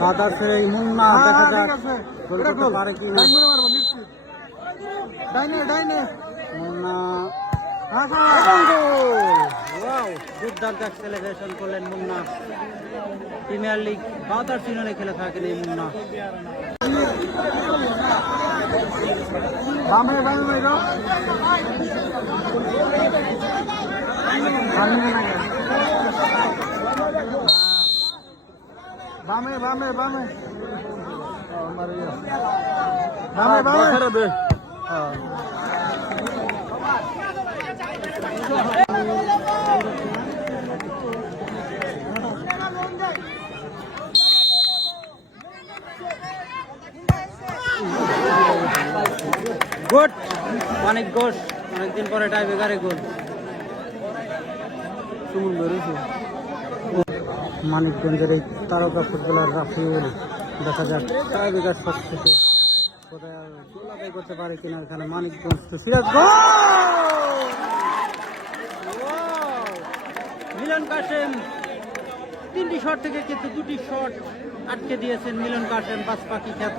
বাতাসে এই মুন্না দেখা যাক। গোল করতে পারে কি না। ডাইনে ডাইনে মুন্না হ্যাঁ দুর্দান্ত সেলিব্রেশন করলেন মুন্না। প্রিমিয়ার লিগ বাতার সিজনে খেলে থাকেন এই মুন্না। বামে বামে বামে। বামে বামে। বামে গুড। অনেক ঘোষ অনেকদিন পরে টাই বেগারে গোল সুমন বেরোছে মানিকগঞ্জের এই তারকা ফুটবলার রাফিউল দেখা যাক টাই বেগার সব থেকে কোথায় গোল আদায় করতে পারে কিনা এখানে মানিকগঞ্জ তো সিরাজ গোল! মিলন কাসেম তিনটি শট থেকে কিন্তু দুটি শট আটকে দিয়েছেন মিলন কাসেম পাঁচ পাখি খ্যাত।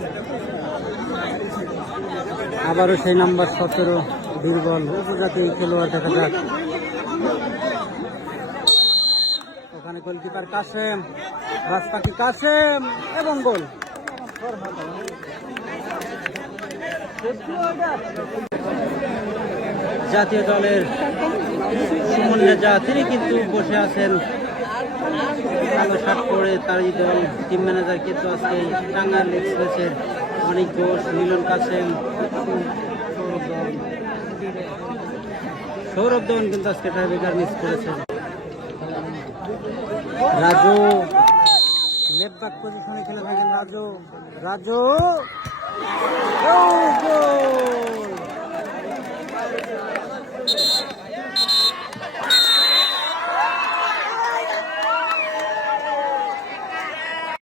আবারও সেই নাম্বার সতেরো, দুর্বল উপজাতি খেলোয়াড় দেখা যাক। ওখানে গোলকিপার কাসেম, রাজপাখি কাসেম, এবং গোল। জাতীয় দলের সুমন রেজা তিনি কিন্তু বসে আছেন। কালো শার্ট তারই দল টিম ম্যানেজার কিন্তু আজকে টাঙ্গাইল এক্সপ্রেসের অনেক ঘোষ, মিলন কাসেম সৌরভ দেবন কিন্তু আজকে টাইব্রেকার মিস করেছেন। রাজু লেফট পজিশনে খেলে থাকেন রাজু। রাজু!